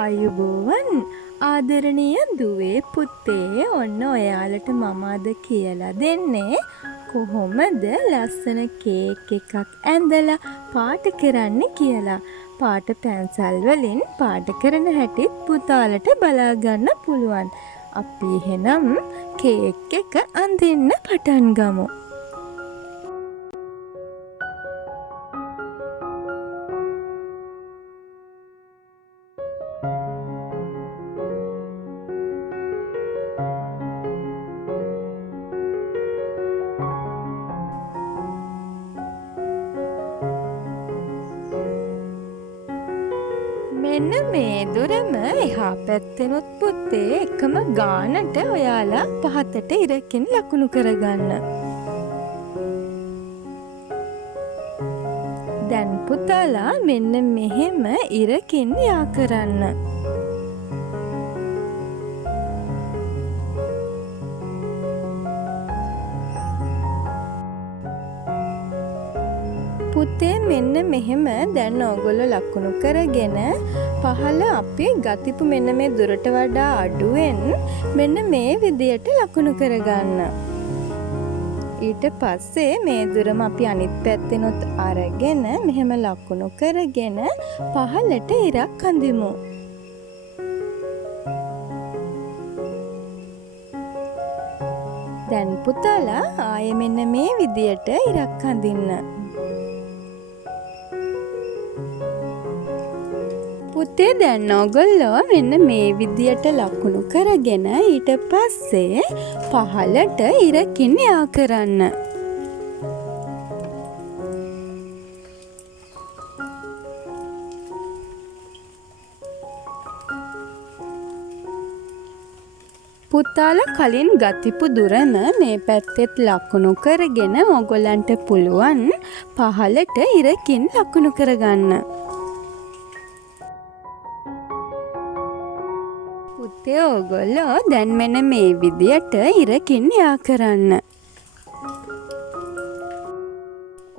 ආයුබෝවන් ආදරණීය දුවේ පුතේ ඔන්න ඔයාලට මම අද කියලා දෙන්නේ කොහොමද ලස්සන කේක් එකක් ඇඳලා පාට කරන්න කියලා. පාට පැන්සල් වලින් පාට කරන හැටිත් පුතාලට බලා ගන්න පුළුවන්. අපි එහෙනම් කේක් එක අඳින්න පටන් ගමු. මෙන්න මේ දොරම එහා පැත්තෙනුත් පුතේ එකම ගානට ඔයාලා පහතට ඉරකින් ලකුණු කරගන්න. දැන් පුතාලා මෙන්න මෙහෙම ඉරකින් යා කරන්න. පුතේ මෙන්න මෙහෙම දැන් ඕගොල්ලෝ ලකුණු කරගෙන පහළ අපේ ගතිපු මෙන්න මේ දුරට වඩා අඩුවෙන් මෙන්න මේ විදියට ලකුණු කරගන්න. ඊට පස්සේ මේ දුරම අපි අනිත් පැත්තෙනොත් අරගෙන මෙහෙම ලකුණු කරගෙන පහළට ඉරක් අඳිමු. දැන් පුතාලා ආයෙ මෙන්න මේ විදියට ඉරක් අඳින්න. පුතේ දැන් ඔයගොල්ලෝ මෙන්න මේ විදියට ලකුණු කරගෙන ඊට පස්සේ පහළට ඉරකින් යා කරන්න. පුතාලා කලින් ගතිපු දුරම මේ පැත්තෙත් ලකුණු කරගෙන ඔයගොල්ලන්ට පුළුවන් පහළට ඉරකින් ලකුණු කරගන්න. පුතේ ඕගොල්ලෝ දැන් මෙන්න මේ විදියට ඉරකින් යා කරන්න.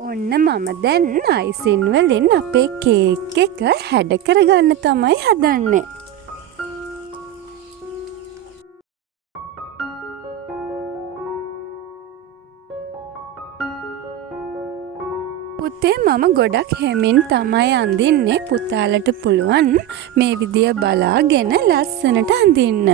ඔන්න මම දැන් අයිසින් වලින් අපේ කේක් එක හැඩ කරගන්න තමයි හදන්නේ. පුතේ මම ගොඩක් හැමින් තමයි අඳින්නේ. පුතාලට පුළුවන් මේ විදිය බලාගෙන ලස්සනට අඳින්න.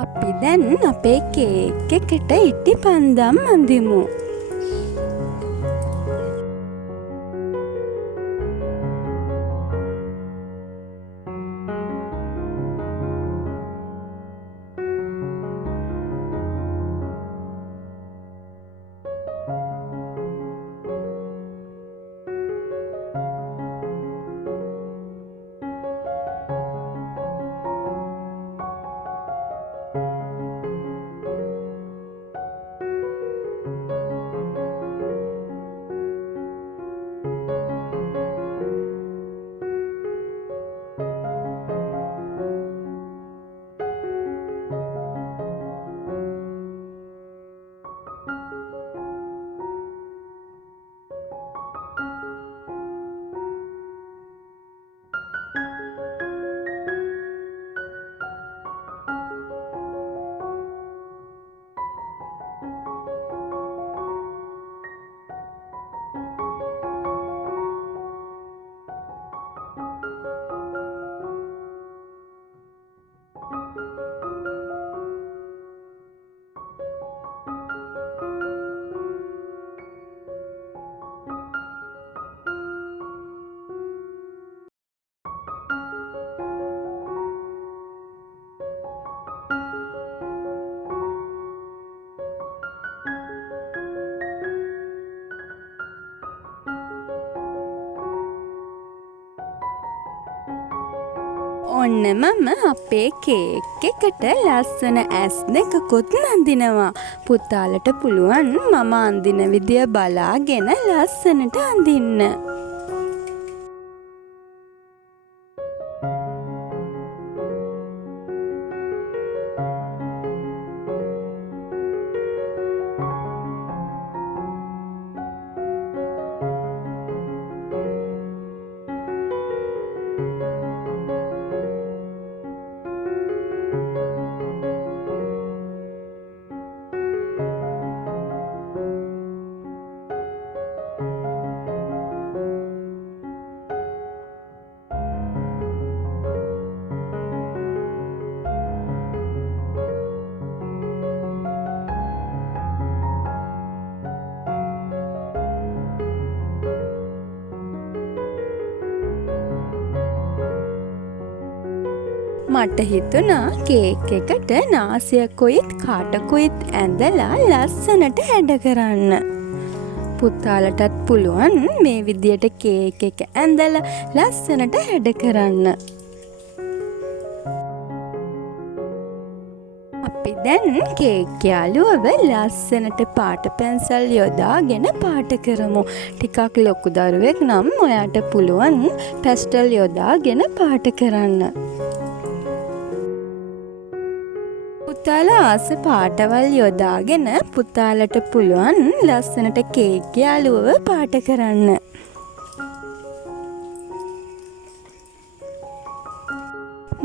අපි දැන් අපේ කේක් එකට ඉටි පන්දම් අඳිමු. ඔන්න මම අපේ කේක් එකට ලස්සන ඇස් දෙකකුත් අඳිනවා. පුතාලට පුළුවන් මම අඳින විදිය බලාගෙන ලස්සනට අඳින්න. මට හිතුණා කේක් එකට නාසයකුයිත් කටකුයිත් ඇඳලා ලස්සනට හැඩ කරන්න. පුතාලටත් පුළුවන් මේ විදියට කේක් එක ඇඳලා ලස්සනට හැඩ කරන්න. අපි දැන් කේක් යාළුවව ලස්සනට පාට පැන්සල් යොදාගෙන පාට කරමු. ටිකක් ලොකු දරුවෙක් නම් ඔයාට පුළුවන් පැස්ටල් යොදාගෙන පාට කරන්න. පුතාලා ආස පාටවල් යොදාගෙන පුතාලට පුළුවන් ලස්සනට කේක් යාළුවව පාට කරන්න.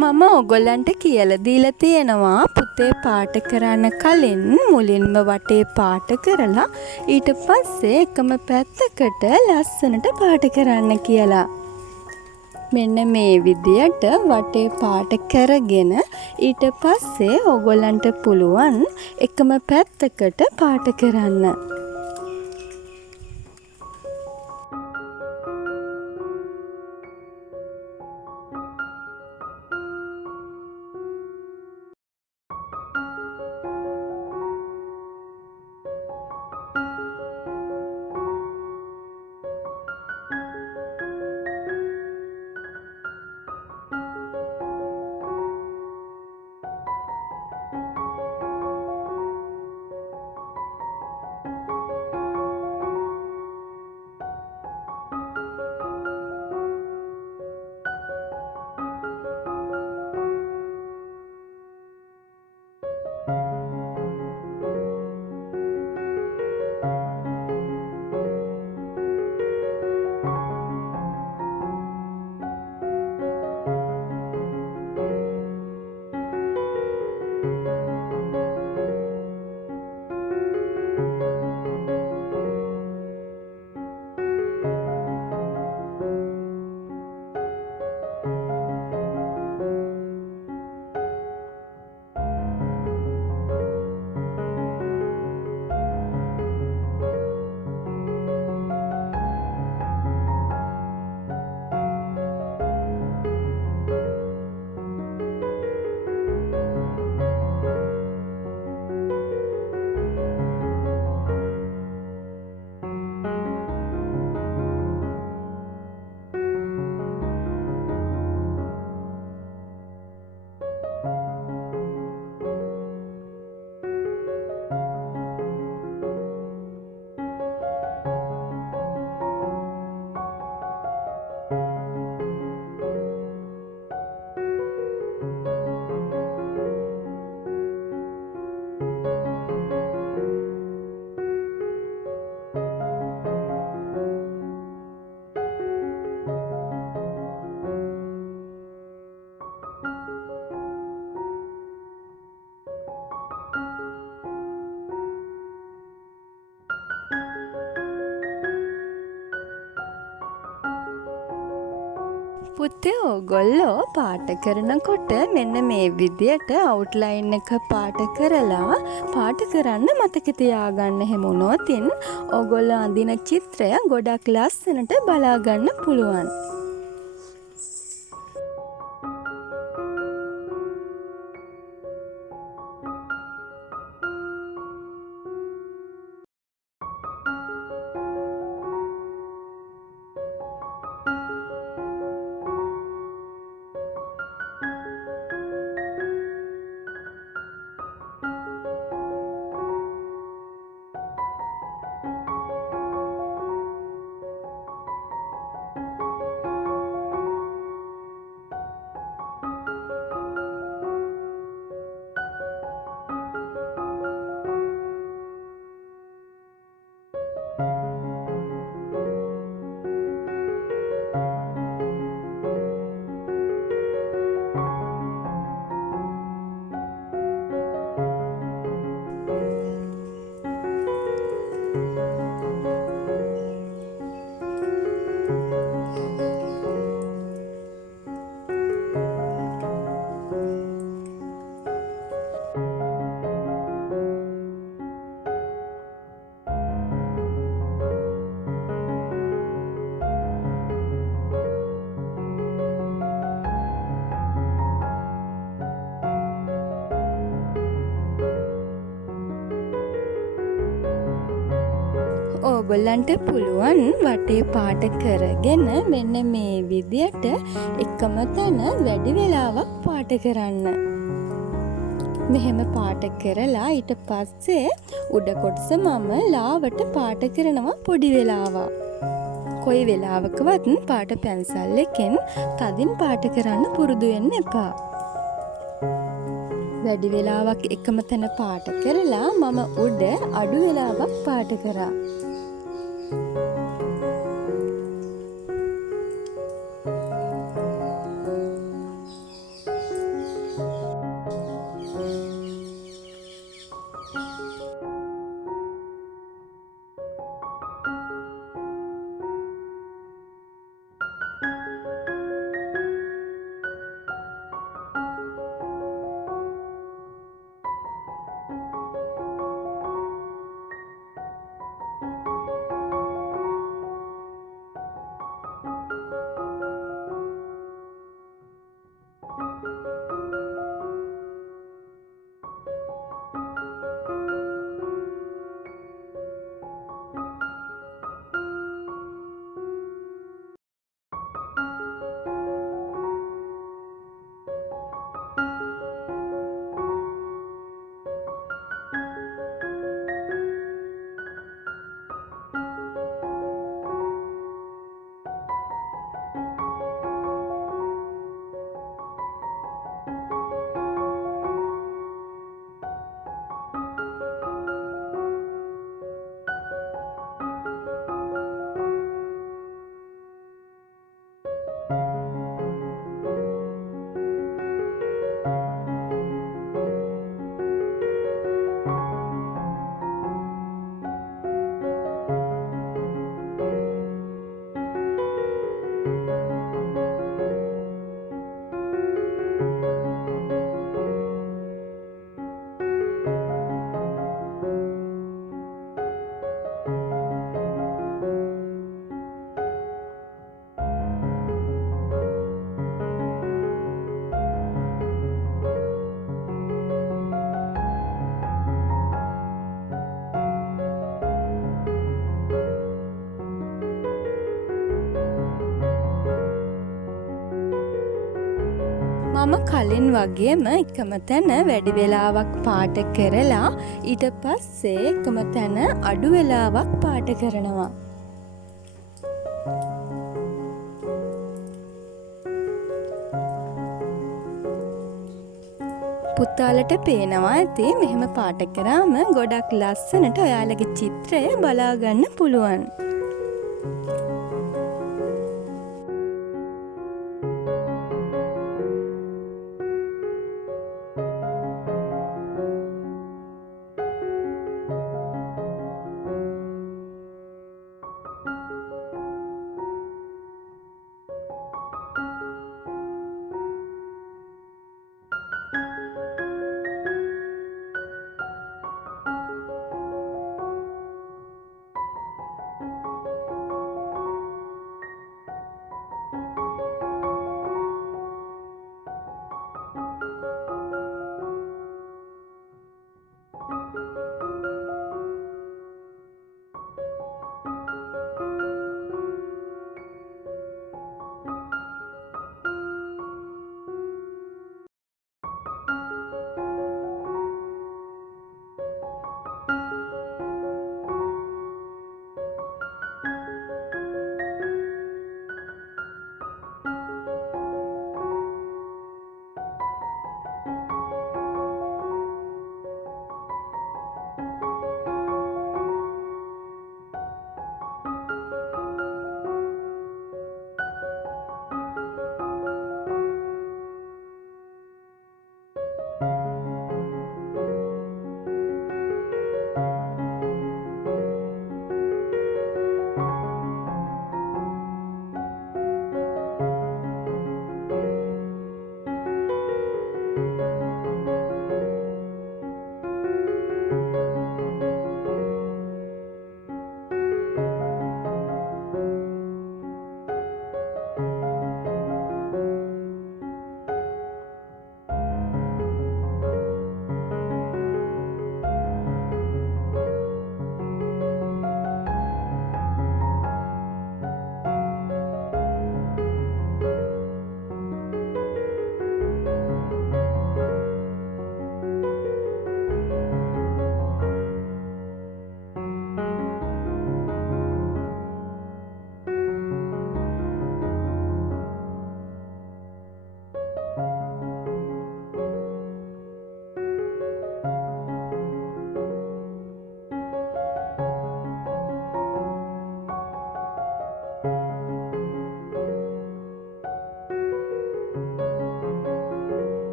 මම ඔයගොල්ලන්ට කියලා දීලා තියෙනවා පුතේ පාට කරන්න කලින් මුලින්ම වටේ පාට කරලා ඊට පස්සේ එකම පැත්තකට ලස්සනට පාට කරන්න කියලා. මෙන්න මේ විදියට වටේ පාට කරගෙන ඊට පස්සේ ඔයගොල්ලන්ට පුළුවන් එකම පැත්තකට පාට කරන්න. පුතේ ඔයගොල්ලෝ පාට කරනකොට මෙන්න මේ විදියට අවුට්ලයින් එක පාට කරලා පාට කරන්න මතක තියාගන්න. එහෙම වුණොතින් ඔයගොල්ලෝ අඳින චිත්‍රය ගොඩක් ලස්සනට බලා ගන්න පුළුවන්. ඕගොල්ලන්ට පුළුවන් වටේ පාට කරගෙන මෙන්න මේ විදියට එකම තැන වැඩි වෙලාවක් පාට කරන්න. මෙහෙම පාට කරලා ඊට පස්සේ උඩ කොටස මම ලාවට පාට කරනවා පොඩි වෙලාවක්. කොයි වෙලාවකවත් පාට පැන්සල් එකෙන් තදින් පාට කරන්න පුරුදු වෙන්න එපා. වැඩි වෙලාවක් එකම තැන පාට කරලා මම උඩ අඩු වෙලාවක් පාට කරා. මම කලින් වගේම එකම තැන වැඩි වෙලාවක් පාට කරලා ඊට පස්සේ එකම තැන අඩු වෙලාවක් පාට කරනවා. පුතාලට පේනවා ඇති මෙහෙම පාට කරාම ගොඩක් ලස්සනට ඔයාලගේ චිත්‍රය බලාගන්න පුළුවන්.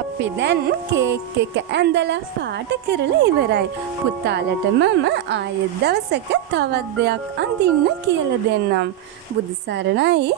අපි දැන් කේක් එක ඇඳලා පාට කරලා ඉවරයි. පුතාලට මම ආයෙත් දවසක තවත් දෙයක් අඳින්න කියලා දෙන්නම්. බුදු සරණයි.